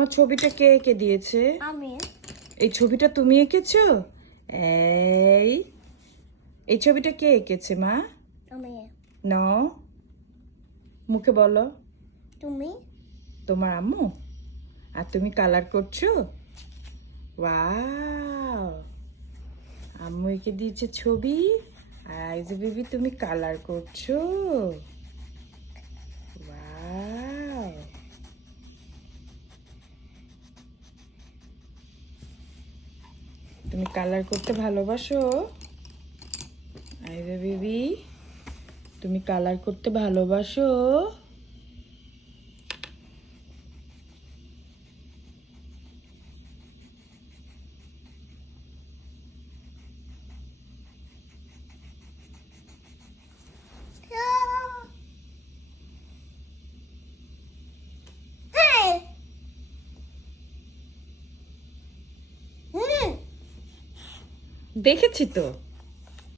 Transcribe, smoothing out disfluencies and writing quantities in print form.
তোমার ছবিটা কে এঁকে দিয়েছে? আমি। এই ছবিটা তুমি এঁকেছো? এই এই ছবিটা কে এঁকেছে মা? আমি। ন মুখে বলো। তুমি। তোমার আম্মু? আর তুমি কালার করছো? ওয়াও, আম্মু এঁকে দিয়েছে ছবি আর এই যে বেবি তুমি কালার করছো। ওয়াও, তুমি কালার করতে ভালোবাসো? এই যে বেবি তুমি কালার করতে ভালোবাসো? দেখেছি তো।